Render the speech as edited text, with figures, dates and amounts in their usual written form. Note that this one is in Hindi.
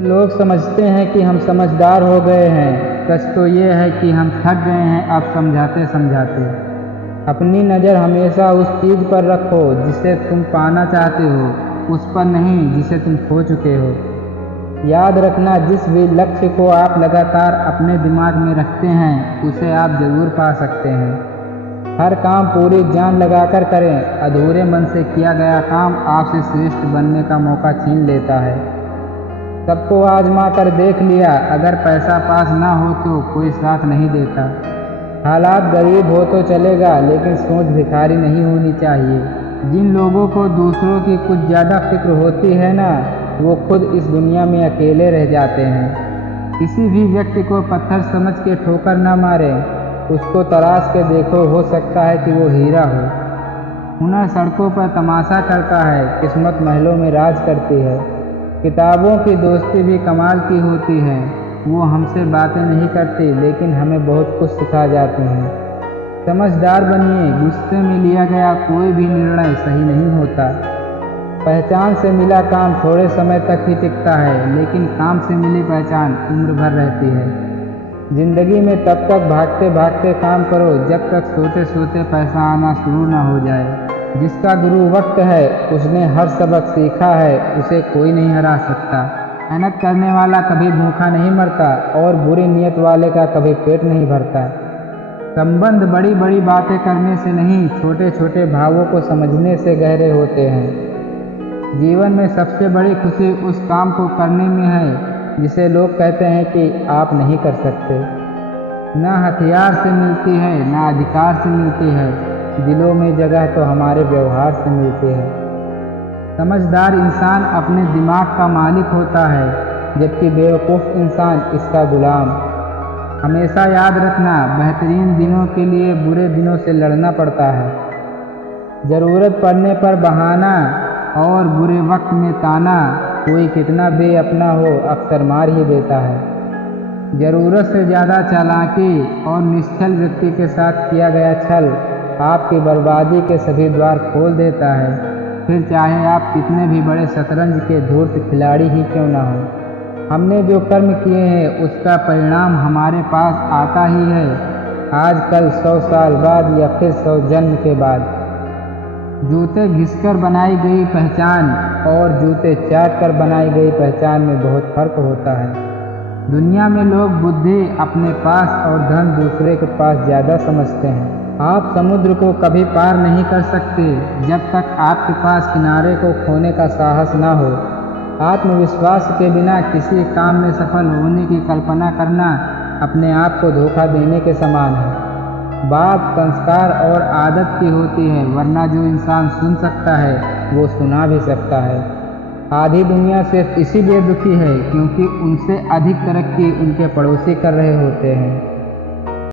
लोग समझते हैं कि हम समझदार हो गए हैं। सच तो ये है कि हम थक गए हैं अब समझाते समझाते। अपनी नज़र हमेशा उस चीज़ पर रखो जिसे तुम पाना चाहते हो, उस पर नहीं जिसे तुम खो चुके हो। याद रखना, जिस भी लक्ष्य को आप लगातार अपने दिमाग में रखते हैं उसे आप ज़रूर पा सकते हैं। हर काम पूरी जान लगाकर करें, अधूरे मन से किया गया काम आपसे श्रेष्ठ बनने का मौका छीन लेता है। सबको आजमा कर देख लिया, अगर पैसा पास ना हो तो कोई साथ नहीं देता। हालात गरीब हो तो चलेगा, लेकिन सोच भिखारी नहीं होनी चाहिए। जिन लोगों को दूसरों की कुछ ज़्यादा फिक्र होती है ना, वो खुद इस दुनिया में अकेले रह जाते हैं। किसी भी व्यक्ति को पत्थर समझ के ठोकर ना मारे, उसको तराश के देखो, हो सकता है कि वो हीरा हो। हुनर सड़कों पर तमाशा करता है, किस्मत महलों में राज करती है। किताबों की दोस्ती भी कमाल की होती है, वो हमसे बातें नहीं करती लेकिन हमें बहुत कुछ सिखा जाती हैं। समझदार बनिए, गुस्से में लिया गया कोई भी निर्णय सही नहीं होता। पहचान से मिला काम थोड़े समय तक ही टिकता है, लेकिन काम से मिली पहचान उम्र भर रहती है। जिंदगी में तब तक भागते भागते काम करो जब तक सोते सोते पैसा आना शुरू ना हो जाए। जिसका गुरु वक्त है, उसने हर सबक सीखा है, उसे कोई नहीं हरा सकता। मेहनत करने वाला कभी भूखा नहीं मरता और बुरी नीयत वाले का कभी पेट नहीं भरता। संबंध बड़ी बड़ी बातें करने से नहीं, छोटे छोटे भावों को समझने से गहरे होते हैं। जीवन में सबसे बड़ी खुशी उस काम को करने में है जिसे लोग कहते हैं कि आप नहीं कर सकते। ना हथियार से मिलती है, ना अधिकार से मिलती है, दिलों में जगह तो हमारे व्यवहार से मिलती है। समझदार इंसान अपने दिमाग का मालिक होता है, जबकि बेवकूफ़ इंसान इसका गुलाम। हमेशा याद रखना, बेहतरीन दिनों के लिए बुरे दिनों से लड़ना पड़ता है। ज़रूरत पड़ने पर बहाना और बुरे वक्त में ताना, कोई कितना बेअपना हो अक्सर मार ही देता है। ज़रूरत से ज़्यादा चालाकी और निश्चल व्यक्ति के साथ किया गया छल आपकी बर्बादी के सभी द्वार खोल देता है, फिर चाहे आप कितने भी बड़े शतरंज के धूर्त खिलाड़ी ही क्यों ना हो। हमने जो कर्म किए हैं उसका परिणाम हमारे पास आता ही है, आज कल 100 साल बाद या फिर 100 जन्म के बाद। जूते घिसकर बनाई गई पहचान और जूते चाट कर बनाई गई पहचान में बहुत फर्क होता है। दुनिया में लोग बुद्धि अपने पास और धन दूसरे के पास ज़्यादा समझते हैं। आप समुद्र को कभी पार नहीं कर सकते जब तक आपके पास किनारे को खोने का साहस ना हो। आत्मविश्वास के बिना किसी काम में सफल होने की कल्पना करना अपने आप को धोखा देने के समान है। बात संस्कार और आदत की होती है, वरना जो इंसान सुन सकता है वो सुना भी सकता है। आधी दुनिया सिर्फ इसीलिए दुखी है क्योंकि उनसे अधिक तरक्की उनके पड़ोसी कर रहे होते हैं।